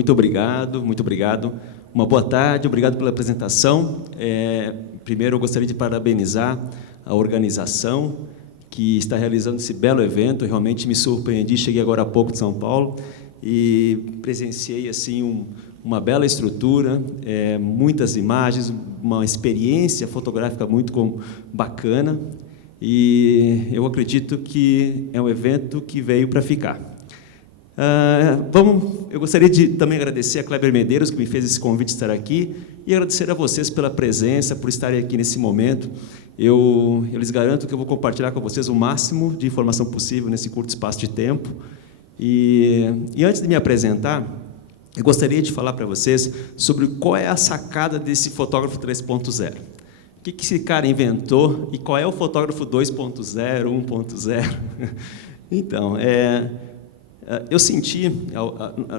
Muito obrigado, muito obrigado. Uma boa tarde, obrigado pela apresentação. Primeiro, eu gostaria de parabenizar a organização que está realizando esse belo evento. Realmente me surpreendi, cheguei agora há pouco de São Paulo e presenciei assim uma bela estrutura, muitas imagens, uma experiência fotográfica muito bacana, e eu acredito que é um evento que veio para ficar. Eu gostaria de também agradecer a Kleber Medeiros, que me fez esse convite de estar aqui, e agradecer a vocês pela presença, por estarem aqui nesse momento. Eu lhes garanto que eu vou compartilhar com vocês o máximo de informação possível nesse curto espaço de tempo. E antes de me apresentar, eu gostaria de falar para vocês sobre qual é a sacada desse fotógrafo 3.0. O que esse cara inventou e qual é o fotógrafo 2.0, 1.0. Então, eu senti,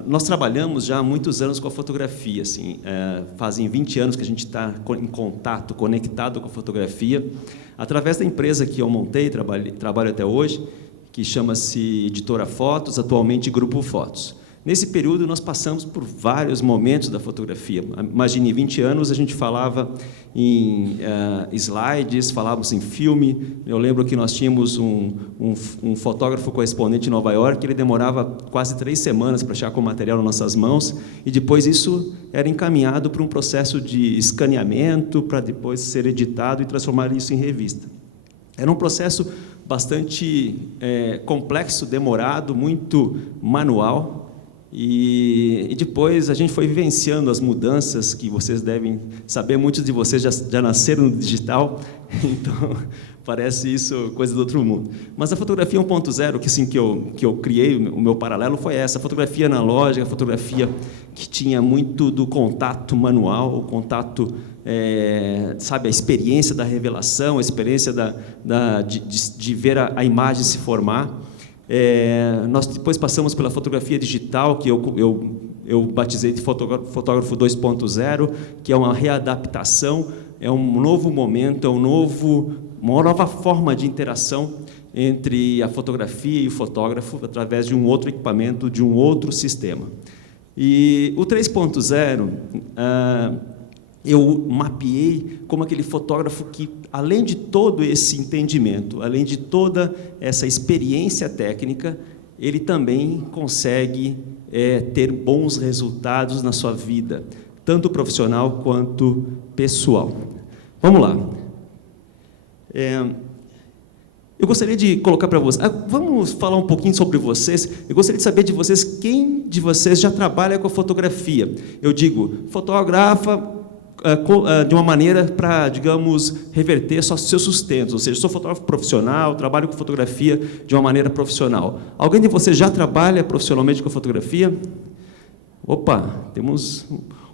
nós trabalhamos já há muitos anos com a fotografia, assim, fazem 20 anos que a gente está em contato, conectado com a fotografia, através da empresa que eu montei, trabalho até hoje, que chama-se Editora Fotos, atualmente Grupo Fotos. Nesse período, nós passamos por vários momentos da fotografia. Imagine, 20 anos, a gente falava em slides, falávamos em filme. Eu lembro que nós tínhamos um fotógrafo correspondente em Nova York, ele demorava quase 3 semanas para chegar com o material nas nossas mãos, e depois isso era encaminhado para um processo de escaneamento, para depois ser editado e transformar isso em revista. Era um processo bastante complexo, demorado, muito manual. E depois a gente foi vivenciando as mudanças que vocês devem saber, muitos de vocês já nasceram no digital, então parece isso coisa do outro mundo. Mas a fotografia 1.0, que eu criei, o meu paralelo foi essa, a fotografia analógica, a fotografia que tinha muito do contato manual, o contato, sabe, a experiência da revelação, a experiência de ver a imagem se formar. Nós depois passamos pela fotografia digital, que eu batizei de fotógrafo 2.0, que é uma readaptação, é um novo momento, é uma nova forma de interação entre a fotografia e o fotógrafo, através de um outro equipamento, de um outro sistema. E o 3.0, eu mapeei como aquele fotógrafo que, além de todo esse entendimento, além de toda essa experiência técnica, ele também consegue ter bons resultados na sua vida, tanto profissional quanto pessoal. Vamos lá. Eu gostaria de colocar para vocês... vamos falar um pouquinho sobre vocês. Eu gostaria de saber de vocês, quem de vocês já trabalha com a fotografia? Eu digo, fotografa de uma maneira para, digamos, reverter só seu sustento, ou seja, sou fotógrafo profissional, trabalho com fotografia de uma maneira profissional. Alguém de vocês já trabalha profissionalmente com fotografia? Opa, temos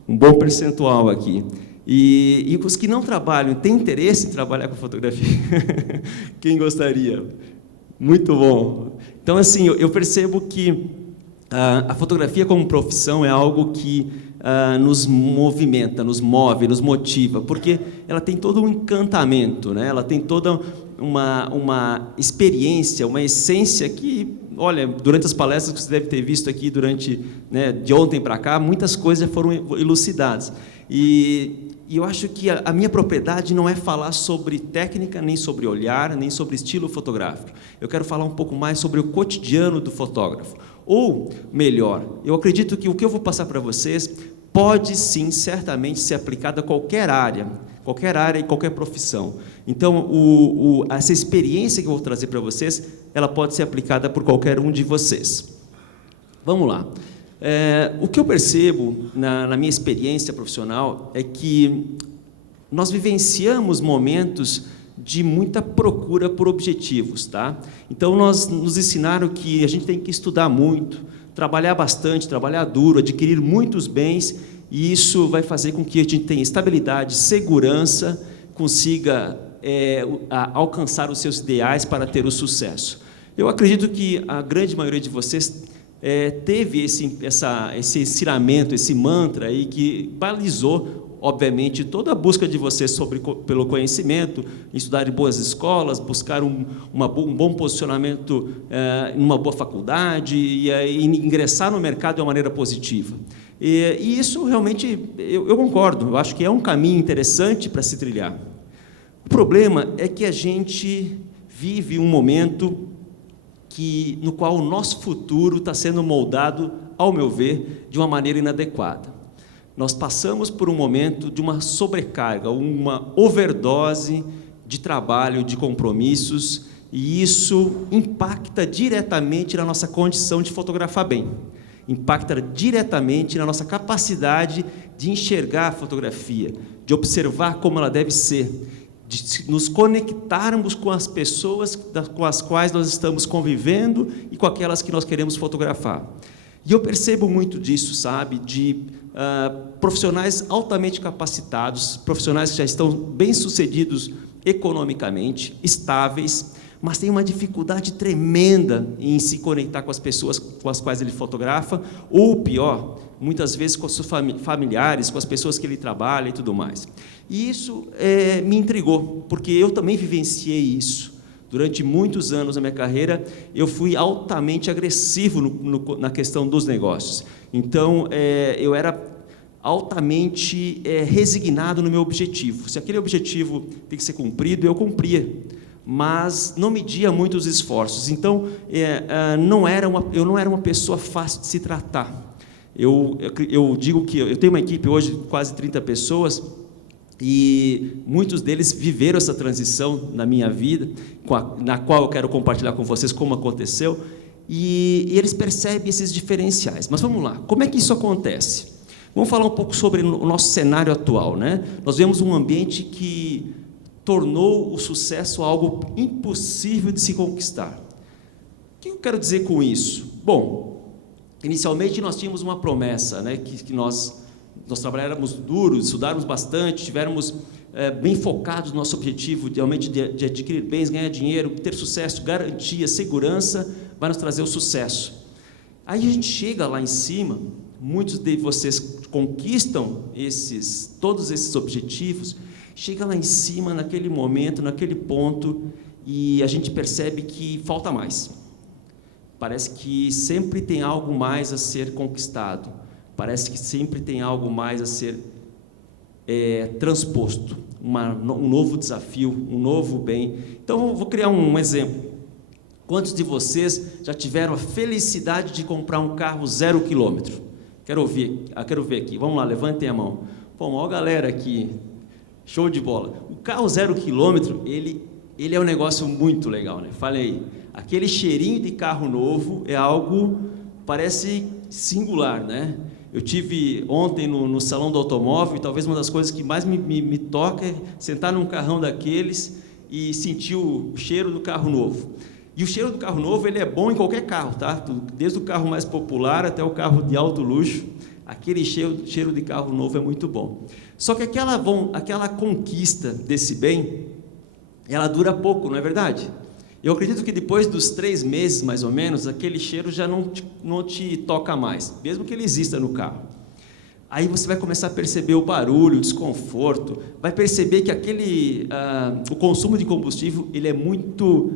um bom percentual aqui. E os que não trabalham, têm interesse em trabalhar com fotografia? Quem gostaria? Muito bom. Então, assim, eu percebo que a fotografia como profissão é algo que nos movimenta, nos move, nos motiva, porque ela tem todo um encantamento, né? Ela tem toda uma experiência, uma essência que, olha, durante as palestras que você deve ter visto aqui, de ontem para cá, muitas coisas já foram elucidadas. E eu acho que a minha propriedade não é falar sobre técnica, nem sobre olhar, nem sobre estilo fotográfico. Eu quero falar um pouco mais sobre o cotidiano do fotógrafo. Ou, melhor, eu acredito que o que eu vou passar para vocês pode, sim, certamente ser aplicado a qualquer área e qualquer profissão. Então, essa experiência que eu vou trazer para vocês, ela pode ser aplicada por qualquer um de vocês. Vamos lá. O que eu percebo na minha experiência profissional é que nós vivenciamos momentos de muita procura por objetivos, tá? Então, nos ensinaram que a gente tem que estudar muito, trabalhar bastante, trabalhar duro, adquirir muitos bens, e isso vai fazer com que a gente tenha estabilidade, segurança, consiga alcançar os seus ideais para ter o sucesso. Eu acredito que a grande maioria de vocês teve esse ensinamento, esse mantra aí que balizou, obviamente, toda a busca de vocês pelo conhecimento, estudar em boas escolas, buscar um bom posicionamento em uma boa faculdade e ingressar no mercado de uma maneira positiva. E isso realmente, eu concordo, eu acho que é um caminho interessante para se trilhar. O problema é que a gente vive um momento no qual o nosso futuro está sendo moldado, ao meu ver, de uma maneira inadequada. Nós passamos por um momento de uma sobrecarga, uma overdose de trabalho, de compromissos, e isso impacta diretamente na nossa condição de fotografar bem, impacta diretamente na nossa capacidade de enxergar a fotografia, de observar como ela deve ser, de nos conectarmos com as pessoas com as quais nós estamos convivendo e com aquelas que nós queremos fotografar. E eu percebo muito disso, sabe, de profissionais altamente capacitados, profissionais que já estão bem-sucedidos economicamente, estáveis, mas tem uma dificuldade tremenda em se conectar com as pessoas com as quais ele fotografa, ou pior, muitas vezes com os seus familiares, com as pessoas que ele trabalha e tudo mais. E isso me intrigou, porque eu também vivenciei isso. Durante muitos anos da minha carreira, eu fui altamente agressivo na questão dos negócios. Então, eu era altamente resignado no meu objetivo. Se aquele objetivo tem que ser cumprido, eu cumpria, mas não media muito os esforços. Então, eu não era uma pessoa fácil de se tratar. Eu digo que eu tenho uma equipe hoje de quase 30 pessoas, e muitos deles viveram essa transição na minha vida, na qual eu quero compartilhar com vocês como aconteceu, e eles percebem esses diferenciais. Mas vamos lá, como é que isso acontece? Vamos falar um pouco sobre o nosso cenário atual, né? Nós vemos um ambiente que tornou o sucesso algo impossível de se conquistar. O que eu quero dizer com isso? Bom, inicialmente nós tínhamos uma promessa, né, que nós trabalháramos duro, estudáramos bastante, estivermos bem focados no nosso objetivo realmente de adquirir bens, ganhar dinheiro, ter sucesso, garantia, segurança, vai nos trazer o sucesso. Aí a gente chega lá em cima, muitos de vocês conquistam todos esses objetivos, chega lá em cima, naquele momento, naquele ponto, e a gente percebe que falta mais. Parece que sempre tem algo mais a ser conquistado. Parece que sempre tem algo mais a ser transposto, um novo desafio, um novo bem. Então, eu vou criar um exemplo. Quantos de vocês já tiveram a felicidade de comprar um carro 0 quilômetro? Quero ver aqui. Vamos lá, levantem a mão. Bom, ó, galera aqui, show de bola. O carro 0 quilômetro, ele é um negócio muito legal, né? Fale aí. Aquele cheirinho de carro novo é algo, parece singular, né? Eu tive ontem no salão do automóvel, e talvez uma das coisas que mais me toca é sentar num carrão daqueles e sentir o cheiro do carro novo. E o cheiro do carro novo, ele é bom em qualquer carro, tá? Desde o carro mais popular até o carro de alto luxo, aquele cheiro de carro novo é muito bom. Só que aquela conquista desse bem, ela dura pouco, não é verdade? Eu acredito que depois dos 3 meses, mais ou menos, aquele cheiro já não te toca mais, mesmo que ele exista no carro. Aí você vai começar a perceber o barulho, o desconforto, vai perceber que o consumo de combustível, ele é muito...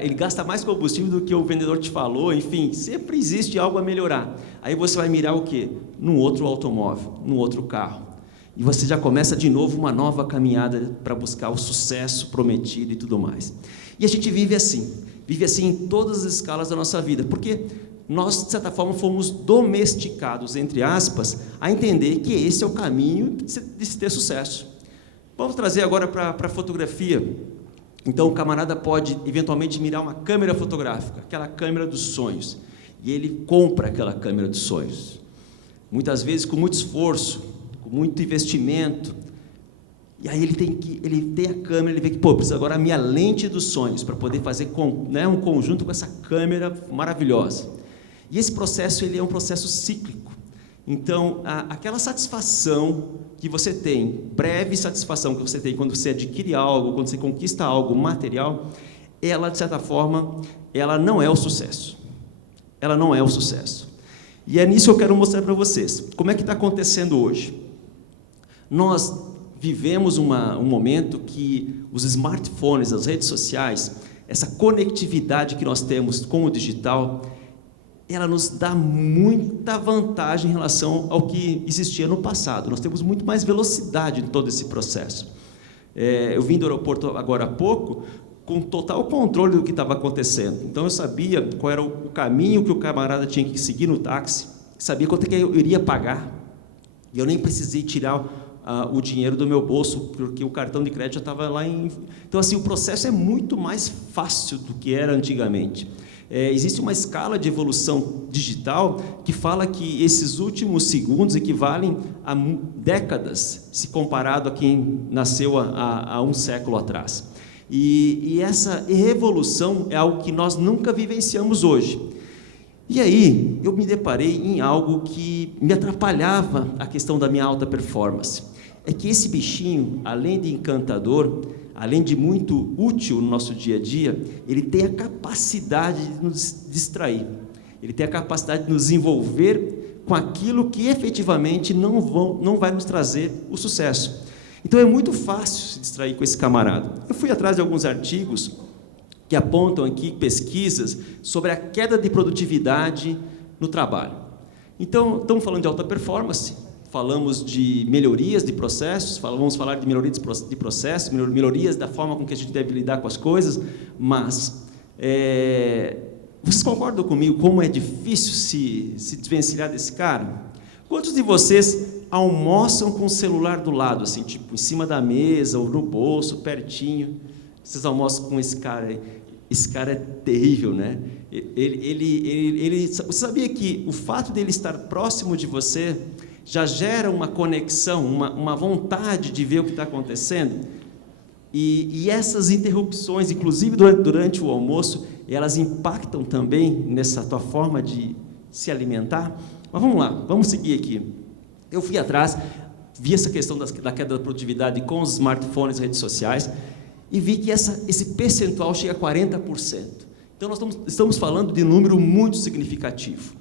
ele gasta mais combustível do que o vendedor te falou, enfim, sempre existe algo a melhorar. Aí você vai mirar o quê? Num outro automóvel, num outro carro. E você já começa de novo uma nova caminhada para buscar o sucesso prometido e tudo mais. E a gente vive assim em todas as escalas da nossa vida, porque nós, de certa forma, fomos domesticados, entre aspas, a entender que esse é o caminho de se ter sucesso. Vamos trazer agora para a fotografia. Então, o camarada pode, eventualmente, mirar uma câmera fotográfica, aquela câmera dos sonhos, e ele compra aquela câmera dos sonhos. Muitas vezes, com muito esforço, com muito investimento. E aí ele tem a câmera, ele vê que, precisa agora a minha lente dos sonhos, para poder fazer um conjunto com essa câmera maravilhosa. E esse processo, ele é um processo cíclico. Então, aquela satisfação que você tem, breve satisfação que você tem quando você adquire algo, quando você conquista algo material, ela, de certa forma, ela não é o sucesso. Ela não é o sucesso. E é nisso que eu quero mostrar para vocês. Como é que está acontecendo hoje? Nós vivemos um momento que os smartphones, as redes sociais, essa conectividade que nós temos com o digital, ela nos dá muita vantagem em relação ao que existia no passado. Nós temos muito mais velocidade em todo esse processo. Eu vim do aeroporto agora há pouco, com total controle do que estava acontecendo. Então, eu sabia qual era o caminho que o camarada tinha que seguir no táxi, sabia quanto que eu iria pagar, e eu nem precisei tirar o dinheiro do meu bolso, porque o cartão de crédito já estava lá em... Então, assim, o processo é muito mais fácil do que era antigamente. Existe uma escala de evolução digital que fala que esses últimos segundos equivalem a décadas, se comparado a quem nasceu há um século atrás. E essa revolução é algo que nós nunca vivenciamos hoje. E aí, eu me deparei em algo que me atrapalhava a questão da minha alta performance. É que esse bichinho, além de encantador, além de muito útil no nosso dia a dia, ele tem a capacidade de nos distrair. Ele tem a capacidade de nos envolver com aquilo que efetivamente não vai nos trazer o sucesso. Então é muito fácil se distrair com esse camarada. Eu fui atrás de alguns artigos que apontam aqui pesquisas sobre a queda de produtividade no trabalho. Então, estamos falando de alta performance, falamos de melhorias de processos, vamos falar de melhorias de processos, melhorias da forma com que a gente deve lidar com as coisas, mas vocês concordam comigo como é difícil se desvencilhar desse cara? Quantos de vocês almoçam com o celular do lado, assim, tipo, em cima da mesa ou no bolso, pertinho? Vocês almoçam com esse cara aí? Esse cara é terrível, né? Você sabia que o fato dele estar próximo de você já gera uma conexão, uma vontade de ver o que está acontecendo? E essas interrupções, inclusive durante o almoço, elas impactam também nessa tua forma de se alimentar? Mas vamos lá, vamos seguir aqui. Eu fui atrás, vi essa questão da queda da produtividade com os smartphones e redes sociais, e vi que esse percentual chega a 40%. Então, nós estamos falando de um número muito significativo.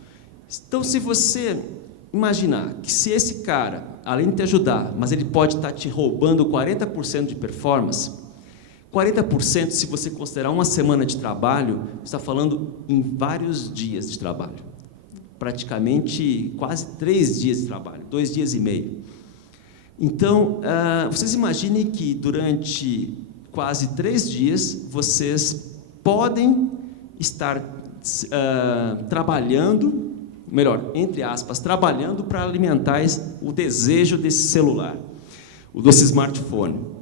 Então, se você imaginar que se esse cara, além de te ajudar, mas ele pode estar te roubando 40% de performance, 40%, se você considerar uma semana de trabalho, você está falando em vários dias de trabalho. Praticamente quase 3 dias de trabalho, 2 dias e meio. Então, vocês imaginem que durante quase 3 dias, vocês podem estar trabalhando, melhor, entre aspas, trabalhando para alimentar o desejo desse celular, desse smartphone.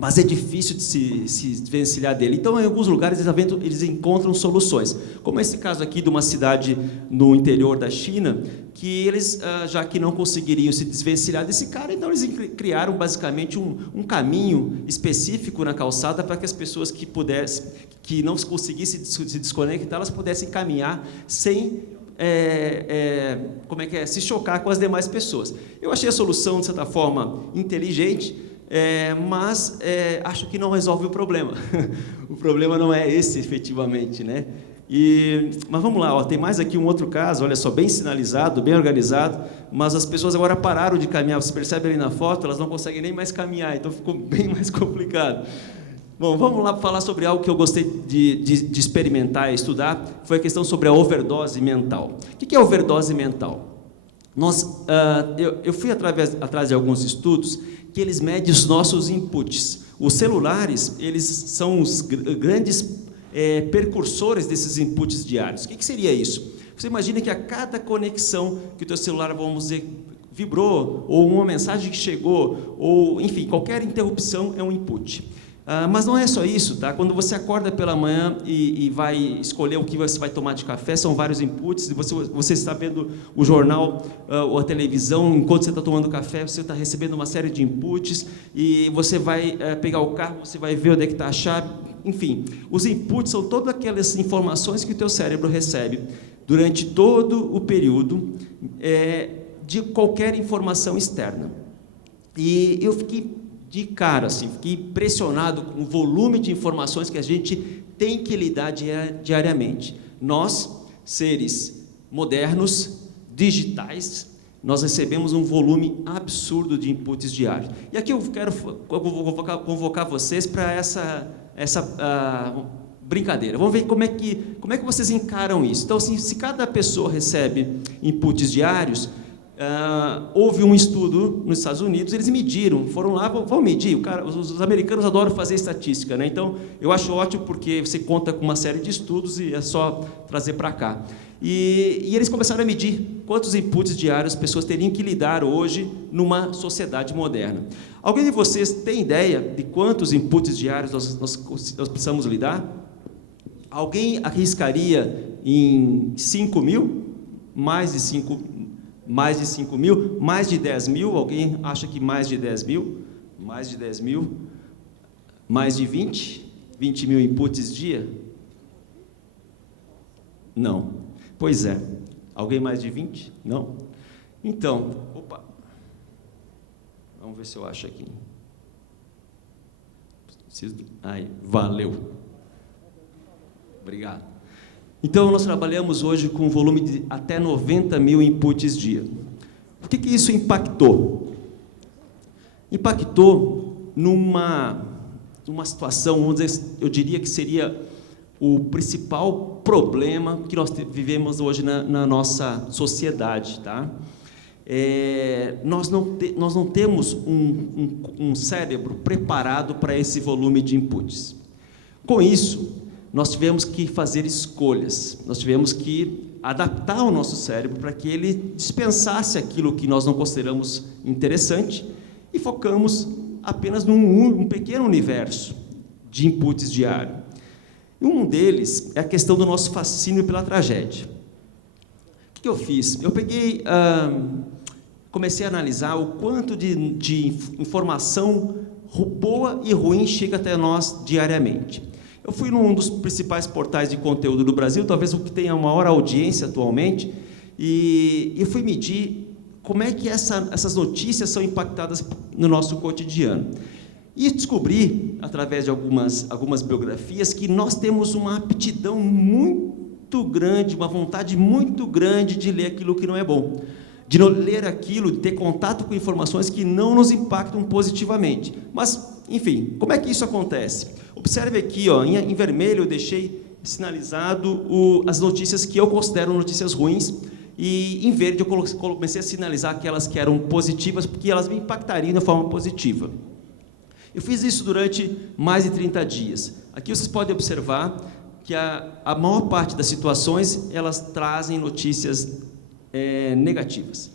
Mas é difícil de se desvencilhar dele. Então, em alguns lugares, eles encontram soluções. Como esse caso aqui de uma cidade no interior da China, que eles, já que não conseguiriam se desvencilhar desse cara, então eles criaram, basicamente, um caminho específico na calçada para que as pessoas que não conseguissem se desconectar, elas pudessem caminhar sem se chocar com as demais pessoas. Eu achei a solução, de certa forma, inteligente, mas acho que não resolve o problema. O problema não é esse, efetivamente, né? Mas vamos lá, tem mais aqui um outro caso, olha só, bem sinalizado, bem organizado, mas as pessoas agora pararam de caminhar. Você percebe ali na foto, elas não conseguem nem mais caminhar, então ficou bem mais complicado. Bom, vamos lá falar sobre algo que eu gostei de experimentar e estudar, foi a questão sobre a overdose mental. O que é overdose mental? Eu fui atrás de alguns estudos que eles medem os nossos inputs. Os celulares, eles são os grandes precursores desses inputs diários. O que seria isso? Você imagina que a cada conexão que o teu celular, vamos dizer, vibrou, ou uma mensagem que chegou, ou, enfim, qualquer interrupção é um input. Mas não é só isso, tá? Quando você acorda pela manhã e vai escolher o que você vai tomar de café, são vários inputs. Você está vendo o jornal ou a televisão, enquanto você está tomando café, você está recebendo uma série de inputs, e você vai pegar o carro, você vai ver onde é que está a chave. Enfim, os inputs são todas aquelas informações que o teu cérebro recebe durante todo o período de qualquer informação externa. E eu fiquei de cara, assim, fiquei impressionado com o volume de informações que a gente tem que lidar diariamente. Nós, seres modernos, digitais, nós recebemos um volume absurdo de inputs diários. E aqui eu vou convocar vocês para brincadeira. Vamos ver como é que vocês encaram isso. Então, assim, se cada pessoa recebe inputs diários, houve um estudo nos Estados Unidos, eles mediram, foram lá, vão medir. Os americanos adoram fazer estatística, né? Então, eu acho ótimo porque você conta com uma série de estudos e é só trazer para cá. E eles começaram a medir quantos inputs diários as pessoas teriam que lidar hoje numa sociedade moderna. Alguém de vocês tem ideia de quantos inputs diários nós precisamos lidar? Alguém arriscaria em 5 mil? Mais de 5 mil? Mais de 10 mil? Alguém acha que mais de 10 mil? Mais de 10 mil? Mais de 20? 20 mil inputs dia? Não. Pois é. Alguém mais de 20? Não? Então, opa. Vamos ver se eu acho aqui. Aí, valeu. Obrigado. Então, nós trabalhamos hoje com um volume de até 90 mil inputs dia. O que isso impactou? Impactou numa situação, vamos dizer, eu diria que seria o principal problema que nós vivemos hoje na nossa sociedade, tá? Nós não temos um cérebro preparado para esse volume de inputs. Com isso, nós tivemos que fazer escolhas, nós tivemos que adaptar o nosso cérebro para que ele dispensasse aquilo que nós não consideramos interessante e focamos apenas num pequeno universo de inputs diários. E um deles é a questão do nosso fascínio pela tragédia. O que eu fiz? Eu peguei, comecei a analisar o quanto de informação boa e ruim chega até nós diariamente. Eu fui num dos principais portais de conteúdo do Brasil, talvez o que tenha a maior audiência atualmente, e eu fui medir como é que essas notícias são impactadas no nosso cotidiano. E descobri, através de algumas biografias, que nós temos uma aptidão muito grande, uma vontade muito grande de ler aquilo que não é bom, de não ler aquilo, de ter contato com informações que não nos impactam positivamente. Mas, enfim, como é que isso acontece? Observe aqui, ó, em vermelho eu deixei sinalizado as notícias que eu considero notícias ruins, e em verde eu comecei a sinalizar aquelas que eram positivas, porque elas me impactariam de forma positiva. Eu fiz isso durante mais de 30 dias. Aqui vocês podem observar que a maior parte das situações, elas trazem notícias negativas.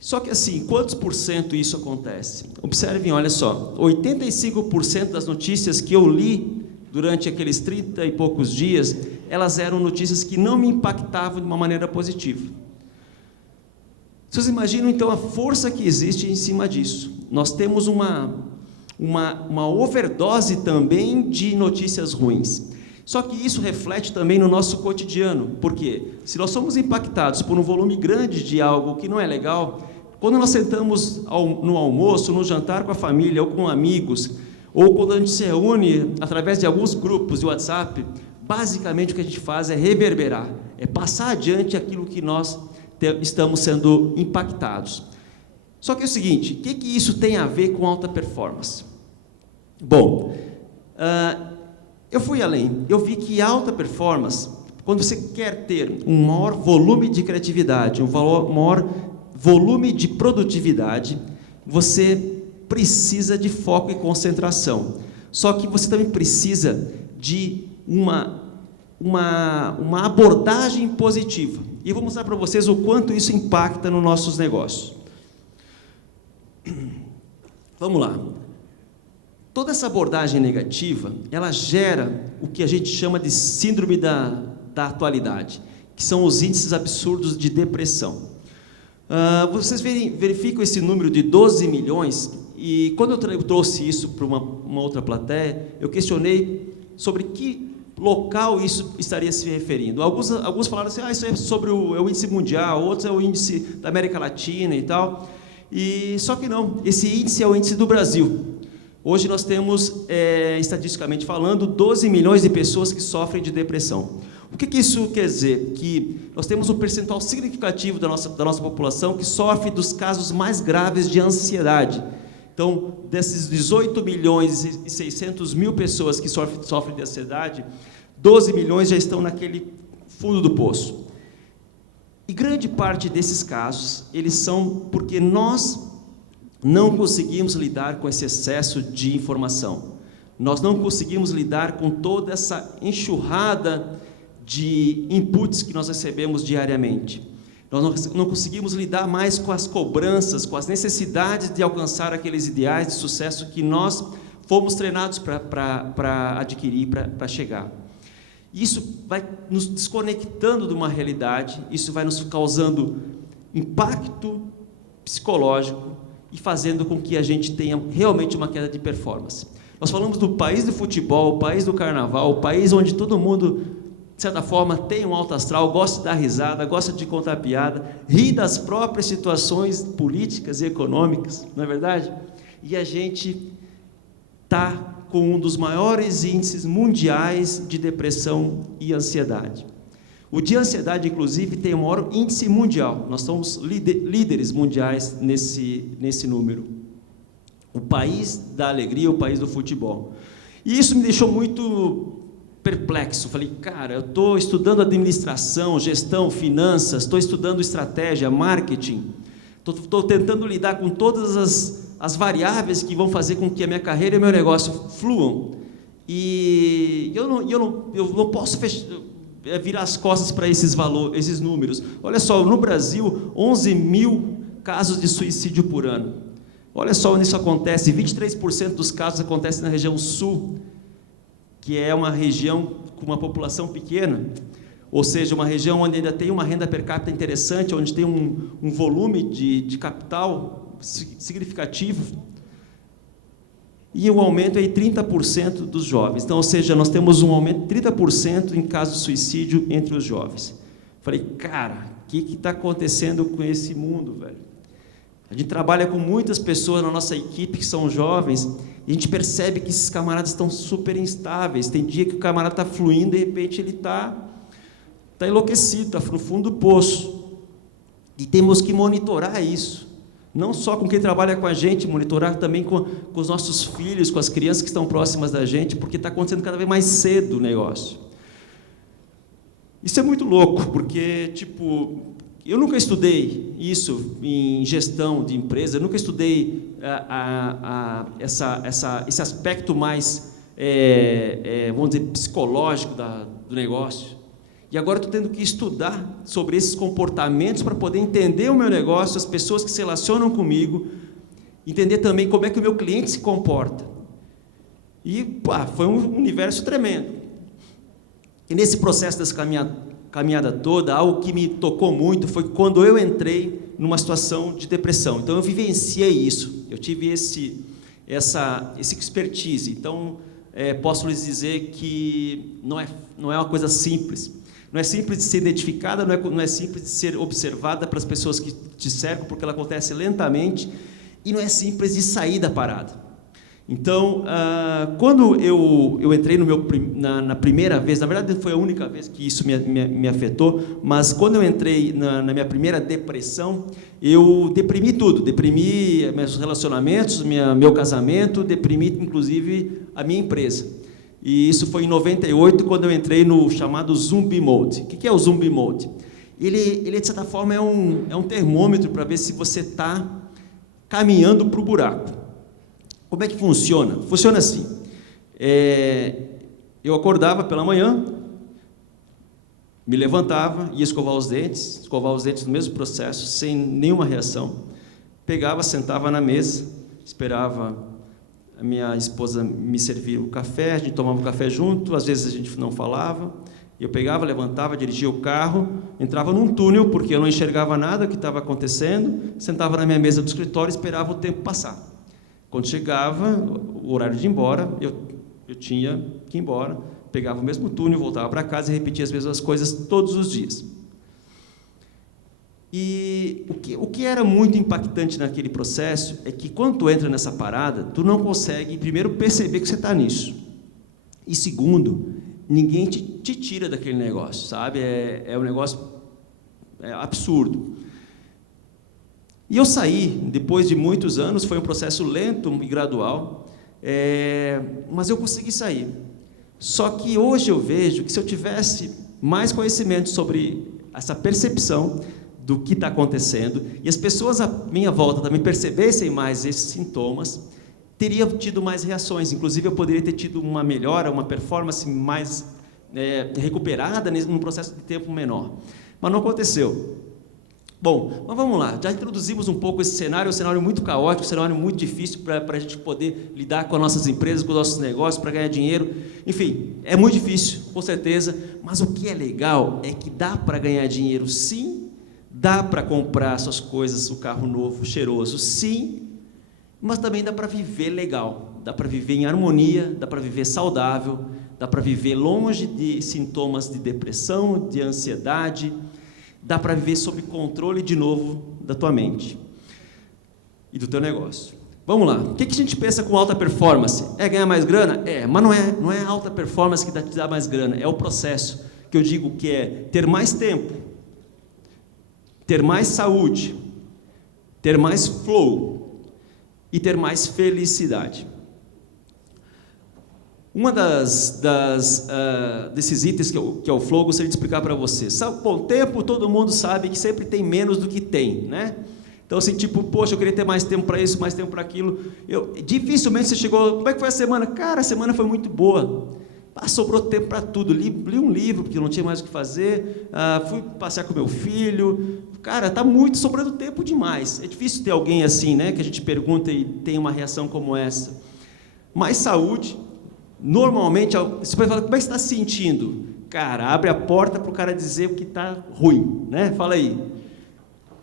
Só que assim, quantos por cento isso acontece? Observem, olha só, 85% das notícias que eu li durante aqueles 30 e poucos dias, elas eram notícias que não me impactavam de uma maneira positiva. Vocês imaginam, então, a força que existe em cima disso? Nós temos uma overdose também de notícias ruins. Só que isso reflete também no nosso cotidiano. Por quê? Se nós somos impactados por um volume grande de algo que não é legal, quando nós sentamos no almoço, no jantar com a família ou com amigos, ou quando a gente se reúne através de alguns grupos de WhatsApp, basicamente o que a gente faz é reverberar, é passar adiante aquilo que nós estamos sendo impactados. Só que é o seguinte, o que isso tem a ver com alta performance? Bom, eu fui além, eu vi que alta performance, quando você quer ter um maior volume de criatividade, um maior volume de produtividade, você precisa de foco e concentração. Só que você também precisa de uma abordagem positiva. E eu vou mostrar para vocês o quanto isso impacta nos nossos negócios. Vamos lá. Toda essa abordagem negativa, ela gera o que a gente chama de síndrome da atualidade, que são os índices absurdos de depressão. Vocês verificam esse número de 12 milhões, e quando eu trouxe isso para uma outra plateia, eu questionei sobre que local isso estaria se referindo. Alguns falaram assim, isso é sobre o índice mundial, outros é o índice da América Latina e tal. Só que não, esse índice é o índice do Brasil. Hoje nós temos, estatisticamente falando, 12 milhões de pessoas que sofrem de depressão. O que isso quer dizer? Que nós temos um percentual significativo da nossa população que sofre dos casos mais graves de ansiedade, Então, desses 18 milhões e 600 mil pessoas que sofrem de ansiedade, 12 milhões já estão naquele fundo do poço. E grande parte desses casos, eles são porque nós não conseguimos lidar com esse excesso de informação. Nós não conseguimos lidar com toda essa enxurrada de inputs que nós recebemos diariamente. Nós não conseguimos lidar mais com as cobranças, com as necessidades de alcançar aqueles ideais de sucesso que nós fomos treinados para adquirir, para chegar. Isso vai nos desconectando de uma realidade, isso vai nos causando impacto psicológico e fazendo com que a gente tenha realmente uma queda de performance. Nós falamos do país do futebol, o país do carnaval, o país onde todo mundo, de certa forma, tem um alto astral, gosta de dar risada, gosta de contar piada, ri das próprias situações políticas e econômicas, não é verdade? E a gente está com um dos maiores índices mundiais de depressão e ansiedade. O de ansiedade, inclusive, tem o maior índice mundial. Nós somos líderes mundiais nesse número. O país da alegria, o país do futebol. E isso me deixou muito perplexo. Falei, cara, eu estou estudando administração, gestão, finanças, estou estudando estratégia, marketing, estou tentando lidar com todas as variáveis que vão fazer com que a minha carreira e o meu negócio fluam. E eu não posso virar as costas para esses valores, esses números. Olha só, no Brasil, 11 mil casos de suicídio por ano. Olha só onde isso acontece, 23% dos casos acontecem na região sul, que é uma região com uma população pequena, ou seja, uma região onde ainda tem uma renda per capita interessante, onde tem um volume de capital significativo, e o aumento é em 30% dos jovens. Então, ou seja, nós temos um aumento de 30% em casos de suicídio entre os jovens. Falei, cara, o que está acontecendo com esse mundo, velho? A gente trabalha com muitas pessoas na nossa equipe que são jovens, e a gente percebe que esses camaradas estão super instáveis. Tem dia que o camarada está fluindo, de repente ele está enlouquecido, está no fundo do poço. E temos que monitorar isso. Não só com quem trabalha com a gente, monitorar também com os nossos filhos, com as crianças que estão próximas da gente, porque está acontecendo cada vez mais cedo o negócio. Isso é muito louco, porque, eu nunca estudei isso em gestão de empresa, eu nunca estudei esse aspecto mais, vamos dizer, psicológico do negócio. E agora estou tendo que estudar sobre esses comportamentos para poder entender o meu negócio, as pessoas que se relacionam comigo, entender também como é que o meu cliente se comporta. E foi um universo tremendo. E nesse processo dessa caminhada toda, algo que me tocou muito foi quando eu entrei numa situação de depressão. Então, eu vivenciei isso, eu tive essa expertise. Então, posso lhes dizer que não é uma coisa simples. Não é simples de ser identificada, não é simples de ser observada pelas pessoas que te cercam, porque ela acontece lentamente, e não é simples de sair da parada. Então, quando eu entrei na primeira vez, na verdade foi a única vez que isso me afetou, mas quando eu entrei na minha primeira depressão, eu deprimi tudo, deprimi meus relacionamentos, meu casamento, deprimi inclusive a minha empresa. E isso foi em 98, quando eu entrei no chamado Zumbi Mode. O que é o Zumbi Mode? Ele de certa forma, é um termômetro para ver se você está caminhando para o buraco. Como é que funciona? Funciona assim. Eu acordava pela manhã, me levantava, ia escovar os dentes no mesmo processo, sem nenhuma reação. Pegava, sentava na mesa, esperava a minha esposa me servia o café, a gente tomava o café junto, às vezes a gente não falava. Eu pegava, levantava, dirigia o carro, entrava num túnel, porque eu não enxergava nada que estava acontecendo, sentava na minha mesa do escritório e esperava o tempo passar. Quando chegava o horário de ir embora, eu tinha que ir embora, pegava o mesmo túnel, voltava para casa e repetia as mesmas coisas todos os dias. E o que era muito impactante naquele processo é que, quando tu entra nessa parada, tu não consegue, primeiro, perceber que você está nisso. E, segundo, ninguém te tira daquele negócio, sabe? É um negócio absurdo. E eu saí, depois de muitos anos, foi um processo lento e gradual, mas eu consegui sair. Só que hoje eu vejo que se eu tivesse mais conhecimento sobre essa percepção do que está acontecendo, e as pessoas à minha volta também percebessem mais esses sintomas, teria tido mais reações. Inclusive, eu poderia ter tido uma melhora, uma performance mais recuperada num processo de tempo menor. Mas não aconteceu. Bom, mas vamos lá. Já introduzimos um pouco esse cenário, um cenário muito caótico, um cenário muito difícil para a gente poder lidar com as nossas empresas, com os nossos negócios, para ganhar dinheiro. Enfim, é muito difícil, com certeza, mas o que é legal é que dá para ganhar dinheiro, sim, dá para comprar suas coisas, o carro novo, cheiroso, sim, mas também dá para viver legal, dá para viver em harmonia, dá para viver saudável, dá para viver longe de sintomas de depressão, de ansiedade, dá para viver sob controle de novo da tua mente e do teu negócio. Vamos lá, o que a gente pensa com alta performance? É ganhar mais grana? Mas não é alta performance que te dá mais grana, é o processo, que eu digo que é ter mais tempo, ter mais saúde, ter mais flow e ter mais felicidade. Uma desses itens que é o flow, eu gostaria de explicar para vocês. Bom, tempo, todo mundo sabe que sempre tem menos do que tem, né? Então, assim, tipo, poxa, eu queria ter mais tempo para isso, mais tempo para aquilo. Dificilmente você chegou, como é que foi a semana? Cara, a semana foi muito boa. Sobrou tempo para tudo. Li um livro, porque eu não tinha mais o que fazer. Fui passear com meu filho. Cara, está sobrando tempo demais. É difícil ter alguém assim, né? Que a gente pergunta e tem uma reação como essa. Mais saúde. Normalmente, você pode falar, como é que você está se sentindo? Cara, abre a porta para o cara dizer o que está ruim, né? Fala aí.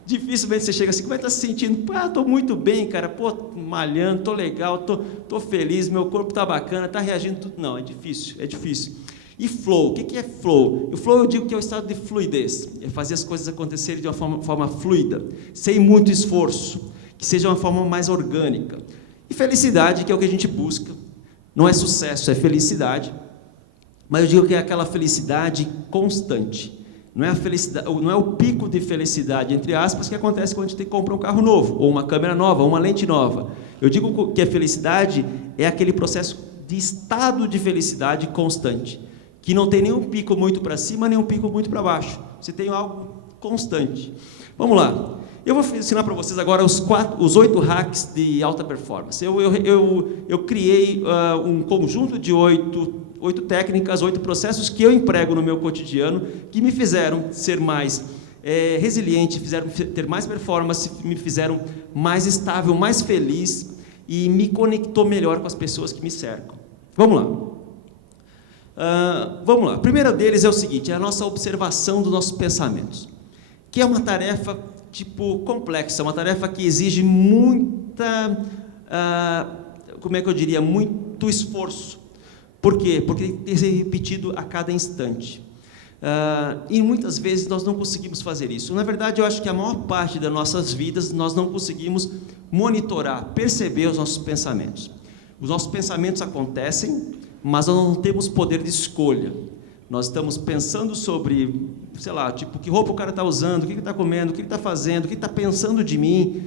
Dificilmente você chega assim, como é que está se sentindo? Estou muito bem, cara, malhando, estou legal, estou feliz, meu corpo está bacana, está reagindo tudo. Não, é difícil, é difícil. E flow, o que é flow? O flow eu digo que é o estado de fluidez, é fazer as coisas acontecerem de uma forma fluida, sem muito esforço, que seja uma forma mais orgânica. E felicidade, que é o que a gente busca. Não é sucesso, é felicidade, mas eu digo que é aquela felicidade constante. Não é a felicidade, não é o pico de felicidade, entre aspas, que acontece quando a gente compra um carro novo, ou uma câmera nova, ou uma lente nova. Eu digo que a felicidade é aquele processo de estado de felicidade constante, que não tem nenhum pico muito para cima, nenhum pico muito para baixo. Você tem algo constante. Vamos lá. Eu vou ensinar para vocês agora os 8 hacks de alta performance. Eu criei um conjunto de 8 técnicas, 8 processos que eu emprego no meu cotidiano, que me fizeram ser mais resiliente, fizeram ter mais performance, me fizeram mais estável, mais feliz e me conectou melhor com as pessoas que me cercam. Vamos lá. Vamos lá. O primeiro deles é o seguinte, é a nossa observação dos nossos pensamentos, que é uma tarefa complexa, uma tarefa que exige muita, como é que eu diria, muito esforço. Por quê? Porque tem que ser repetido a cada instante. E muitas vezes nós não conseguimos fazer isso. Na verdade, eu acho que a maior parte das nossas vidas nós não conseguimos monitorar, perceber os nossos pensamentos. Os nossos pensamentos acontecem, mas nós não temos poder de escolha. Nós estamos pensando sobre, sei lá, que roupa o cara está usando, o que ele está comendo, o que ele está fazendo, o que ele está pensando de mim,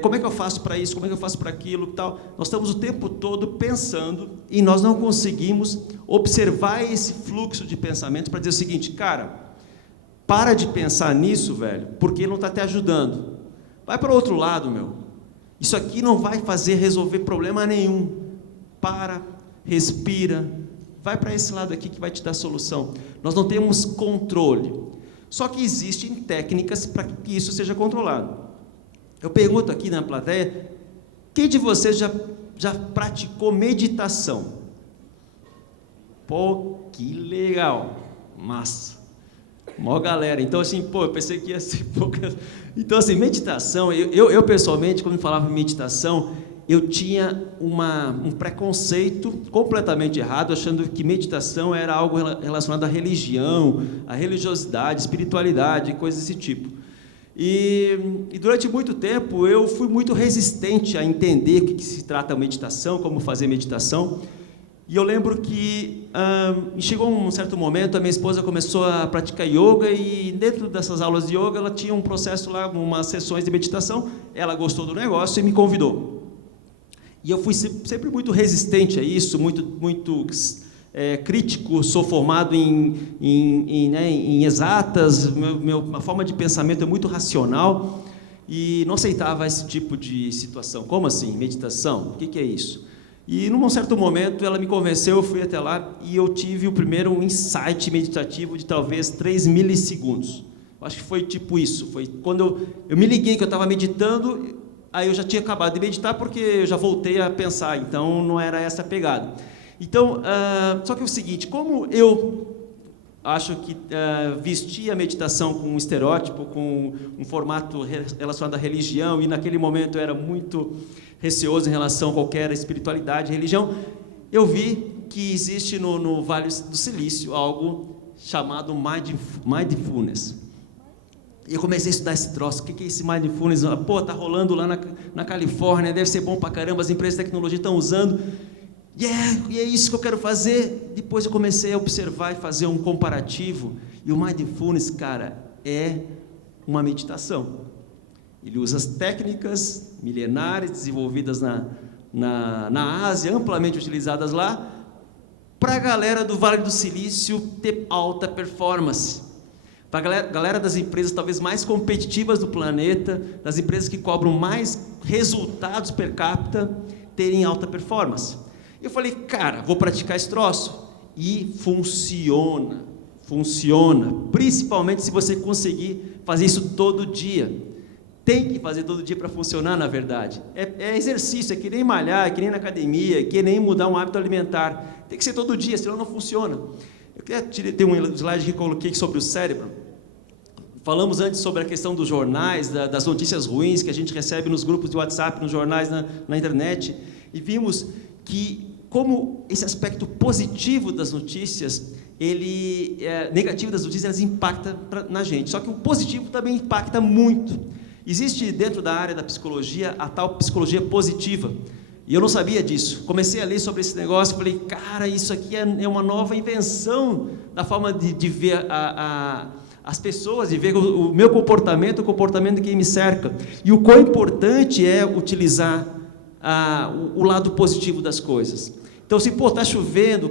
como é que eu faço para isso, como é que eu faço para aquilo, tal. Nós estamos o tempo todo pensando e nós não conseguimos observar esse fluxo de pensamentos para dizer o seguinte, cara, para de pensar nisso, velho, porque não está te ajudando. Vai para o outro lado, meu. Isso aqui não vai resolver problema nenhum. Para, respira. Vai para esse lado aqui que vai te dar solução. Nós não temos controle. Só que existem técnicas para que isso seja controlado. Eu pergunto aqui na plateia, quem de vocês já praticou meditação? Pô, que legal. Massa. Mó galera. Então, assim, eu pensei que ia ser pouca. Então, assim, meditação, eu pessoalmente, quando falava em meditação, eu tinha um preconceito completamente errado, achando que meditação era algo relacionado à religião, à religiosidade, espiritualidade, coisas desse tipo. E durante muito tempo eu fui muito resistente a entender o que se trata a meditação, como fazer meditação. E eu lembro que chegou um certo momento, a minha esposa começou a praticar yoga, e dentro dessas aulas de yoga ela tinha um processo lá, umas sessões de meditação. Ela gostou do negócio e me convidou. E eu fui sempre muito resistente a isso, muito crítico, sou formado em exatas, minha forma de pensamento é muito racional, e não aceitava esse tipo de situação. Como assim? Meditação? O que é isso? E, num certo momento, ela me convenceu, eu fui até lá, e eu tive o primeiro insight meditativo de talvez 3 milissegundos. Acho que foi tipo isso, foi quando eu me liguei que eu estava meditando, aí eu já tinha acabado de meditar, porque eu já voltei a pensar, então não era essa a pegada. Então, só que é o seguinte, como eu acho que vestir a meditação com um estereótipo, com um formato relacionado à religião, e naquele momento eu era muito receoso em relação a qualquer espiritualidade, religião, eu vi que existe no Vale do Silício algo chamado mindfulness. E eu comecei a estudar esse troço. O que é esse mindfulness? Pô, tá rolando lá na Califórnia, deve ser bom pra caramba, as empresas de tecnologia estão usando. E é isso que eu quero fazer. Depois eu comecei a observar e fazer um comparativo. E o mindfulness, cara, é uma meditação. Ele usa as técnicas milenares desenvolvidas na Ásia, amplamente utilizadas lá, para a galera do Vale do Silício ter alta performance. Para a galera das empresas talvez mais competitivas do planeta, das empresas que cobram mais resultados per capita, terem alta performance. Eu falei, cara, vou praticar esse troço. E funciona, principalmente se você conseguir fazer isso todo dia. Tem que fazer todo dia para funcionar, na verdade. É exercício, é que nem malhar, é que nem na academia, é que nem mudar um hábito alimentar. Tem que ser todo dia, senão não funciona. Eu queria ter um slide que coloquei sobre o cérebro. Falamos antes sobre a questão dos jornais, das notícias ruins que a gente recebe nos grupos de WhatsApp, nos jornais, na internet, e vimos que como esse aspecto positivo das notícias, negativo das notícias, elas impactam na gente. Só que o positivo também impacta muito. Existe dentro da área da psicologia a tal psicologia positiva. E eu não sabia disso. Comecei a ler sobre esse negócio e falei, cara, isso aqui é uma nova invenção da forma de ver as pessoas, de ver o meu comportamento, o comportamento de quem me cerca. E o quão importante é utilizar o lado positivo das coisas. Então, assim, tá chovendo,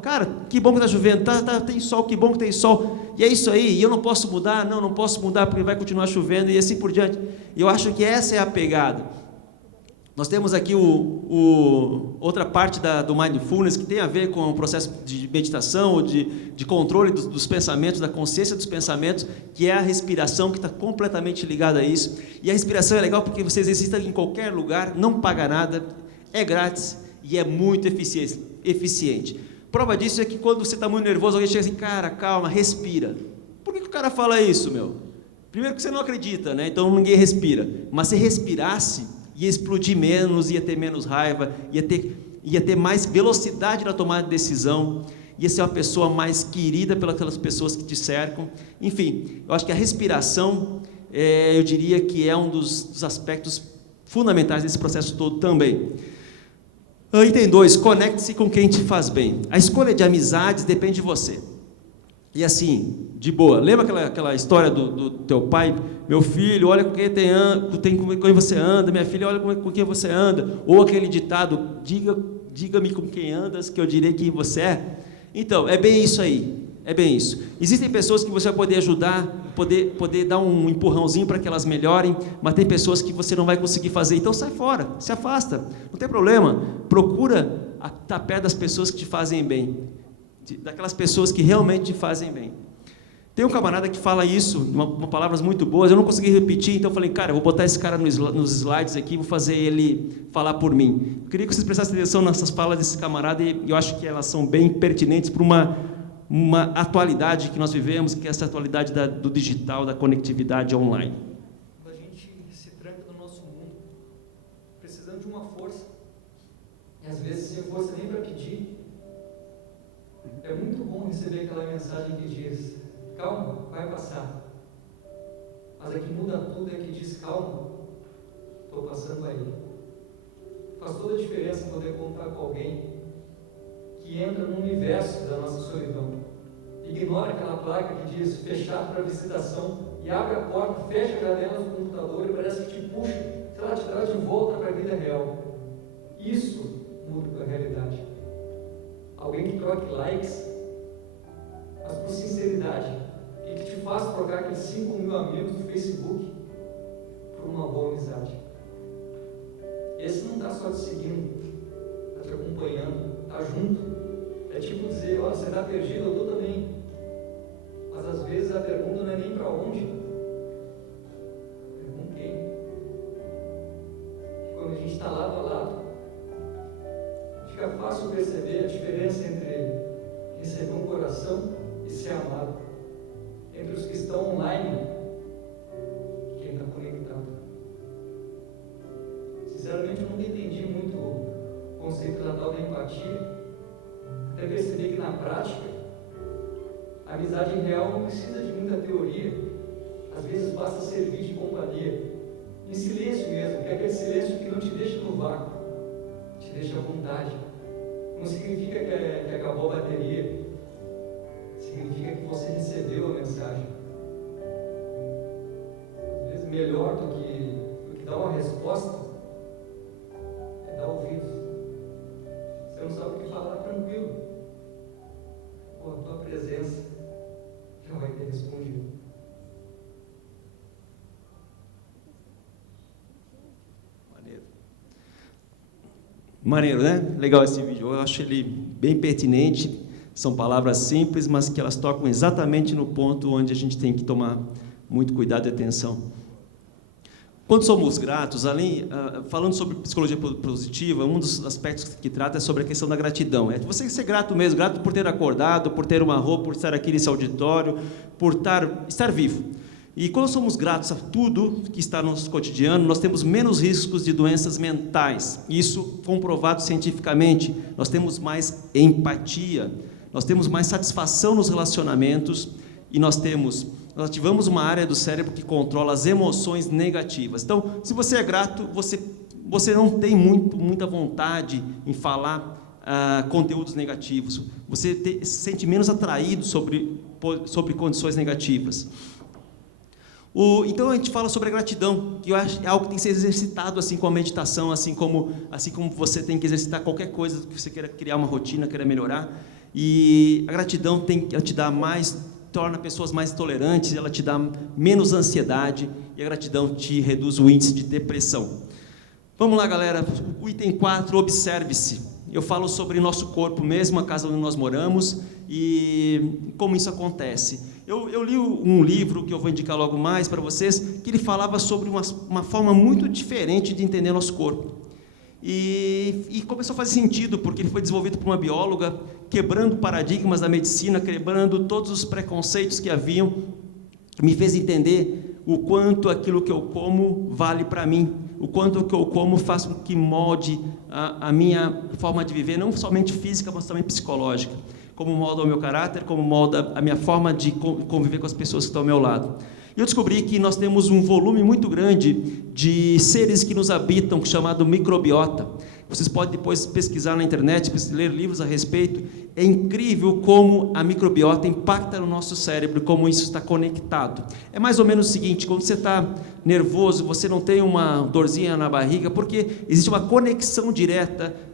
cara, que bom que tá chovendo, tem sol, que bom que tem sol, e é isso aí, e eu não posso mudar, não posso mudar, porque vai continuar chovendo, e assim por diante. E eu acho que essa é a pegada. Nós temos aqui outra parte do Mindfulness, que tem a ver com o processo de meditação, ou de controle dos pensamentos, da consciência dos pensamentos, que é a respiração, que está completamente ligada a isso. E a respiração é legal porque você exercita em qualquer lugar, não paga nada, é grátis, e é muito eficiente. Prova disso é que quando você está muito nervoso, alguém chega assim, cara, calma, respira. Por que o cara fala isso, meu? Primeiro que você não acredita, né? Então ninguém respira. Mas se respirasse, ia explodir menos, ia ter menos raiva, ia ter mais velocidade na tomada de decisão, ia ser uma pessoa mais querida pelas pessoas que te cercam. Enfim, eu acho que a respiração, eu diria que é um dos aspectos fundamentais desse processo todo também. Item 2, conecte-se com quem te faz bem. A escolha de amizades depende de você. E assim, de boa, lembra aquela história do teu pai? Meu filho, olha com quem você anda, minha filha, olha com quem você anda. Ou aquele ditado, diga-me com quem andas, que eu direi quem você é. Então, é bem isso aí, é bem isso. Existem pessoas que você vai poder ajudar, poder dar um empurrãozinho para que elas melhorem, mas tem pessoas que você não vai conseguir fazer, então sai fora, se afasta, não tem problema. Procura estar perto das pessoas que te fazem bem, daquelas pessoas que realmente te fazem bem. Tem um camarada que fala isso, uma palavras muito boas, eu não consegui repetir, então eu falei, cara, eu vou botar esse cara nos slides aqui, vou fazer ele falar por mim. Eu queria que vocês prestassem atenção nessas falas desse camarada, e eu acho que elas são bem pertinentes para uma atualidade que nós vivemos, que é essa atualidade do digital, da conectividade online. A gente se tranca no nosso mundo, precisando de uma força, e às vezes sem força nem para pedir. É muito bom receber aquela mensagem que diz, calma, vai passar. Mas a que muda tudo é que diz, calma, estou passando aí. Faz toda a diferença poder contar com alguém que entra no universo da nossa solidão. Ignora aquela placa que diz fechado para visitação e abre a porta, fecha a janela do computador e parece que te puxa, sei lá, te traz de volta para a vida real. Isso muda a realidade. Alguém que troque likes, mas por sinceridade, e que te faz trocar aqueles 5.000 amigos do Facebook por uma boa amizade. Esse não está só te seguindo, está te acompanhando, está junto. É tipo dizer, ó, você está perdido, eu estou também. Mas às vezes a pergunta não é nem para onde, é com quem. E quando a gente está lado a lado, fica fácil perceber a diferença entre receber um coração e ser amado, entre os que estão online e quem está conectado. Sinceramente, eu nunca entendi muito o conceito da tal da empatia, até perceber que na prática a amizade real não precisa de muita teoria, às vezes basta servir de companhia, em silêncio mesmo, que é aquele silêncio que não te deixa no vácuo, te deixa à vontade. Não significa que acabou a bateria, significa que você recebeu a mensagem. Às vezes melhor do que dar uma resposta é dar ouvidos. Você não sabe o que falar, tranquilo. Pô, a tua presença já vai ter respondido. Maneiro, né? Legal esse vídeo. Eu acho ele bem pertinente. São palavras simples, mas que elas tocam exatamente no ponto onde a gente tem que tomar muito cuidado e atenção. Quando somos gratos, falando sobre psicologia positiva, um dos aspectos que trata é sobre a questão da gratidão. É você ser grato mesmo, grato por ter acordado, por ter uma roupa, por estar aqui nesse auditório, por estar vivo. E quando somos gratos a tudo que está no nosso cotidiano, nós temos menos riscos de doenças mentais. Isso comprovado cientificamente. Nós temos mais empatia, nós temos mais satisfação nos relacionamentos e nós ativamos uma área do cérebro que controla as emoções negativas. Então, se você é grato, você não tem muita vontade em falar conteúdos negativos. Você se sente menos atraído sobre condições negativas. Então, a gente fala sobre a gratidão, que eu acho é algo que tem que ser exercitado, assim como a meditação, assim como você tem que exercitar qualquer coisa que você queira criar uma rotina, queira melhorar. E a gratidão ela te dá mais, torna pessoas mais tolerantes, ela te dá menos ansiedade, e a gratidão te reduz o índice de depressão. Vamos lá, galera. O item 4, observe-se. Eu falo sobre nosso corpo mesmo, a casa onde nós moramos, e como isso acontece. Eu li um livro, que eu vou indicar logo mais para vocês, que ele falava sobre uma forma muito diferente de entender nosso corpo. E começou a fazer sentido, porque ele foi desenvolvido por uma bióloga, quebrando paradigmas da medicina, quebrando todos os preconceitos que haviam, me fez entender o quanto aquilo que eu como vale para mim, o quanto o que eu como faz com que molde a minha forma de viver, não somente física, mas também psicológica, como molda o meu caráter, como molda a minha forma de conviver com as pessoas que estão ao meu lado. E eu descobri que nós temos um volume muito grande de seres que nos habitam, chamado microbiota. Vocês podem depois pesquisar na internet, ler livros a respeito. É incrível como a microbiota impacta no nosso cérebro, como isso está conectado. É mais ou menos o seguinte: quando você está nervoso, você não tem uma dorzinha na barriga, porque existe uma conexão direta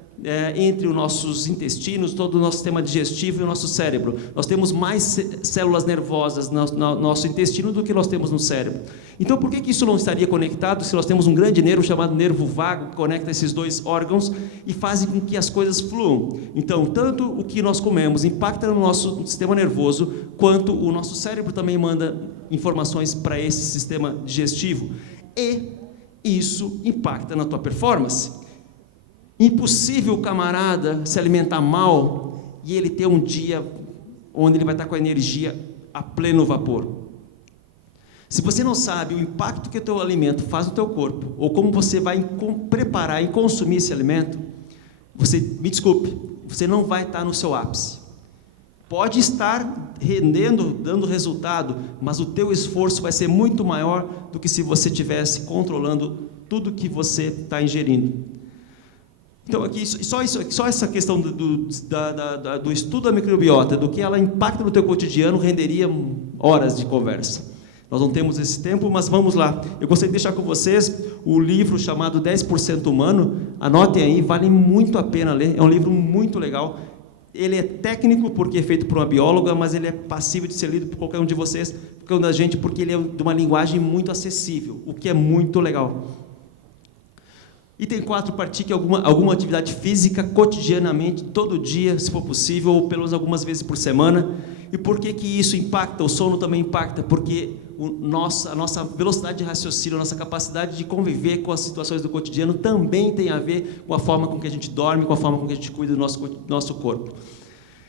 entre os nossos intestinos, todo o nosso sistema digestivo e o nosso cérebro. Nós temos mais células nervosas no nosso intestino do que nós temos no cérebro. Então, por que isso não estaria conectado se nós temos um grande nervo chamado nervo vago, que conecta esses dois órgãos e faz com que as coisas fluam? Então, tanto o que nós comemos impacta no nosso sistema nervoso, quanto o nosso cérebro também manda informações para esse sistema digestivo. E isso impacta na tua performance. Impossível o camarada se alimentar mal e ele ter um dia onde ele vai estar com a energia a pleno vapor. Se você não sabe o impacto que o teu alimento faz no teu corpo, ou como você vai preparar e consumir esse alimento, me desculpe, você não vai estar no seu ápice. Pode estar rendendo, dando resultado, mas o teu esforço vai ser muito maior do que se você estivesse controlando tudo que você está ingerindo. Então, aqui, só essa questão do estudo da microbiota, do que ela impacta no teu cotidiano, renderia horas de conversa. Nós não temos esse tempo, mas vamos lá. Eu gostaria de deixar com vocês o livro chamado 10% Humano. Anotem aí, vale muito a pena ler. É um livro muito legal. Ele é técnico, porque é feito por uma bióloga, mas ele é passível de ser lido por qualquer um de vocês, qualquer um da gente, porque ele é de uma linguagem muito acessível, o que é muito legal. Item 4, pratique alguma atividade física cotidianamente, todo dia, se for possível, ou pelo menos algumas vezes por semana. E por que isso impacta? O sono também impacta, porque a nossa velocidade de raciocínio, a nossa capacidade de conviver com as situações do cotidiano também tem a ver com a forma com que a gente dorme, com a forma com que a gente cuida do nosso corpo.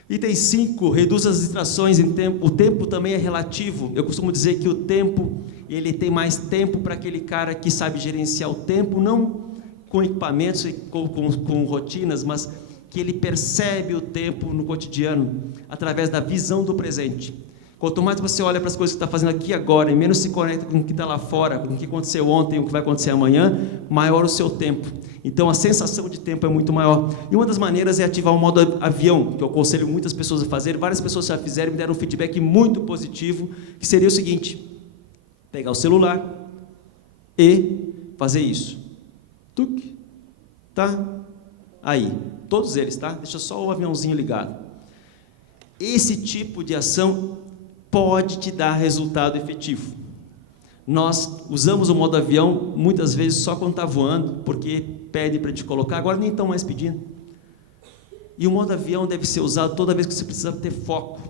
Item 5, reduz as distrações em tempo. O tempo também é relativo. Eu costumo dizer que o tempo, ele tem mais tempo para aquele cara que sabe gerenciar o tempo, não com equipamentos e com rotinas, mas que ele percebe o tempo no cotidiano, através da visão do presente. Quanto mais você olha para as coisas que está fazendo aqui agora, e menos se conecta com o que está lá fora, com o que aconteceu ontem, o que vai acontecer amanhã, maior o seu tempo. Então, a sensação de tempo é muito maior. E uma das maneiras é ativar o modo avião, que eu aconselho muitas pessoas a fazer. Várias pessoas já fizeram e me deram um feedback muito positivo, que seria o seguinte: pegar o celular e fazer isso. Tuc, tá? Aí, todos eles, tá? Deixa só o aviãozinho ligado. Esse tipo de ação pode te dar resultado efetivo. Nós usamos o modo avião muitas vezes só quando está voando, porque pede para te colocar, agora nem estão mais pedindo. E o modo avião deve ser usado toda vez que você precisa ter foco.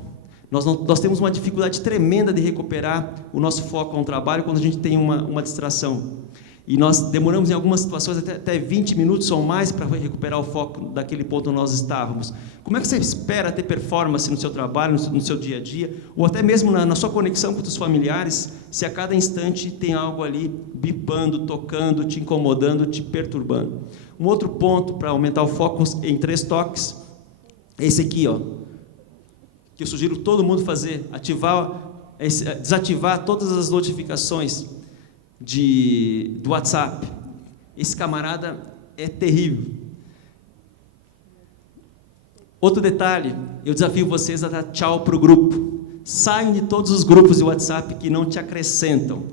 Nós temos uma dificuldade tremenda de recuperar o nosso foco a um trabalho quando a gente tem uma distração. E nós demoramos em algumas situações até 20 minutos ou mais para recuperar o foco daquele ponto onde nós estávamos. Como é que você espera ter performance no seu trabalho, no seu dia a dia, ou até mesmo na sua conexão com os seus familiares, se a cada instante tem algo ali bipando, tocando, te incomodando, te perturbando? Um outro ponto para aumentar o foco em 3 toques é esse aqui, ó, que eu sugiro todo mundo fazer: desativar todas as notificações do WhatsApp. Esse camarada é terrível. Outro detalhe, eu desafio vocês a dar tchau para o grupo. Saiam de todos os grupos de WhatsApp que não te acrescentam.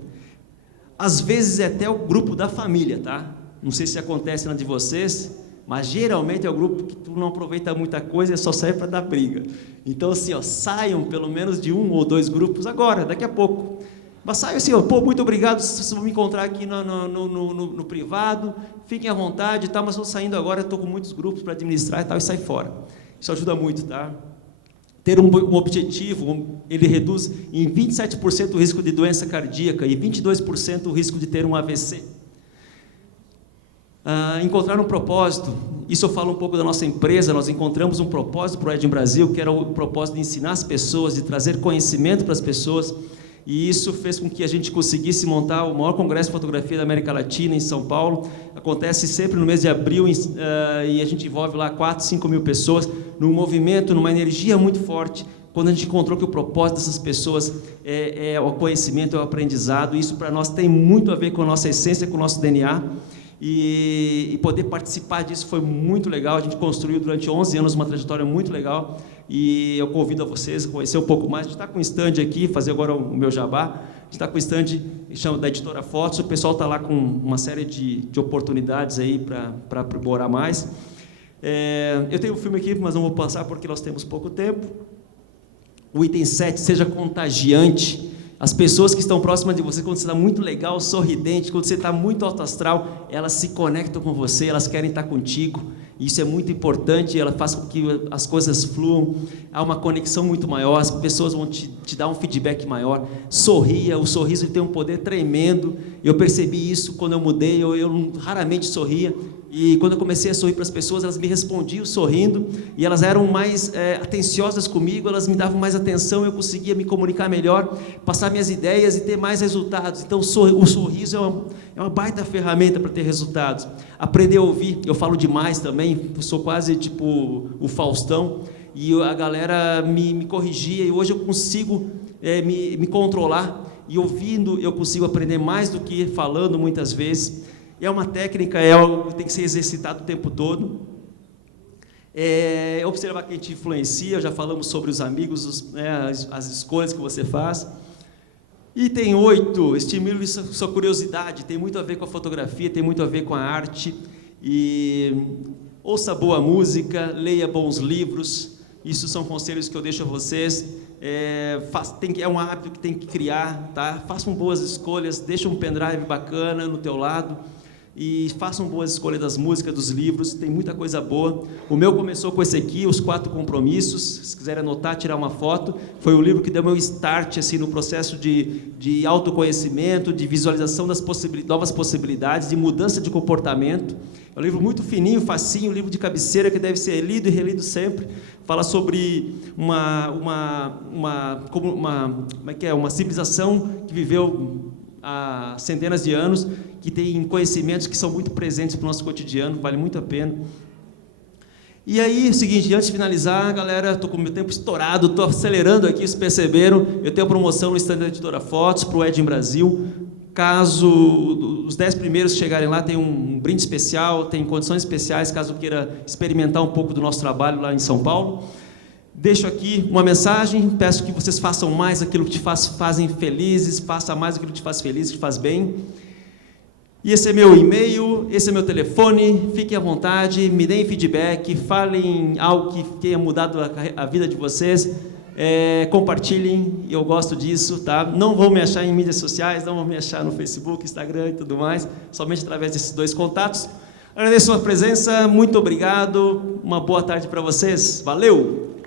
Às vezes é até o grupo da família, tá? Não sei se acontece na de vocês, mas geralmente é o grupo que tu não aproveita muita coisa e só serve para dar briga. Então, assim, ó, saiam pelo menos de 1 ou 2 grupos agora, daqui a pouco. Mas saiam assim, ó, pô, muito obrigado, vocês vão me encontrar aqui no privado, fiquem à vontade, tá? Mas estou saindo agora, estou com muitos grupos para administrar e tal, e sai fora. Isso ajuda muito, tá? Ter um objetivo, ele reduz em 27% o risco de doença cardíaca e 22% o risco de ter um AVC. Encontrar um propósito. Isso eu falo um pouco da nossa empresa. Nós encontramos um propósito para o Ed Brasil, que era o propósito de ensinar as pessoas, de trazer conhecimento para as pessoas, e isso fez com que a gente conseguisse montar o maior congresso de fotografia da América Latina, em São Paulo. Acontece sempre no mês de abril, e a gente envolve lá 4, 5 mil pessoas, num movimento, numa energia muito forte, quando a gente encontrou que o propósito dessas pessoas é o conhecimento, é o aprendizado. Isso para nós tem muito a ver com a nossa essência, com o nosso DNA, e poder participar disso foi muito legal. A gente construiu durante 11 anos uma trajetória muito legal, e eu convido a vocês a conhecer um pouco mais. A gente está com um stand aqui, fazer agora o meu jabá. A gente está com um stand chama da Editora Fotos. O pessoal está lá com uma série de oportunidades aí para aprimorar mais. Eu tenho um filme aqui, mas não vou passar porque nós temos pouco tempo. O item 7, seja contagiante. As pessoas que estão próximas de você, quando você está muito legal, sorridente, quando você está muito alto astral, elas se conectam com você, elas querem estar contigo. Isso é muito importante, ela faz com que as coisas fluam, há uma conexão muito maior, as pessoas vão te dar um feedback maior. Sorria, o sorriso tem um poder tremendo. Eu percebi isso quando eu mudei, eu raramente sorria, e quando eu comecei a sorrir para as pessoas, elas me respondiam sorrindo, e elas eram mais atenciosas comigo, elas me davam mais atenção, eu conseguia me comunicar melhor, passar minhas ideias e ter mais resultados. Então, o sorriso é uma baita ferramenta para ter resultados. Aprender a ouvir, eu falo demais também, eu sou quase tipo o Faustão, e a galera me corrigia, e hoje eu consigo me controlar, e ouvindo eu consigo aprender mais do que falando muitas vezes. É uma técnica, é algo que tem que ser exercitado o tempo todo. Observar quem te influencia, já falamos sobre os amigos, as escolhas que você faz. Item 8, estimule sua curiosidade, tem muito a ver com a fotografia, tem muito a ver com a arte. E ouça boa música, leia bons livros, isso são conselhos que eu deixo a vocês. É um hábito que tem que criar, tá? Façam boas escolhas, deixa um pendrive bacana no teu lado e façam boas escolhas das músicas, dos livros, tem muita coisa boa. O meu começou com esse aqui, Os 4 Compromissos, se quiserem anotar, tirar uma foto, foi o livro que deu meu start assim, no processo de autoconhecimento, de visualização das novas possibilidades, de mudança de comportamento. É um livro muito fininho, facinho, um livro de cabeceira que deve ser lido e relido sempre. Fala sobre uma civilização que viveu há centenas de anos, que tem conhecimentos que são muito presentes para o nosso cotidiano, vale muito a pena. E aí, é o seguinte, antes de finalizar, galera, estou com o meu tempo estourado, estou acelerando aqui, vocês perceberam, eu tenho a promoção no stand da Editora Fotos para o Ed em Brasil. Caso os 10 primeiros chegarem lá, tem um brinde especial, tem condições especiais, caso queira experimentar um pouco do nosso trabalho lá em São Paulo. Deixo aqui uma mensagem, peço que vocês façam mais aquilo que te fazem felizes, faça mais aquilo que te faz feliz, que te faz bem. E esse é meu e-mail, esse é meu telefone, fiquem à vontade, me deem feedback, falem algo que tenha mudado a vida de vocês, compartilhem, eu gosto disso, tá? Não vão me achar em mídias sociais, não vão me achar no Facebook, Instagram e tudo mais, somente através desses 2 contatos. Agradeço a sua presença, muito obrigado, uma boa tarde para vocês, valeu!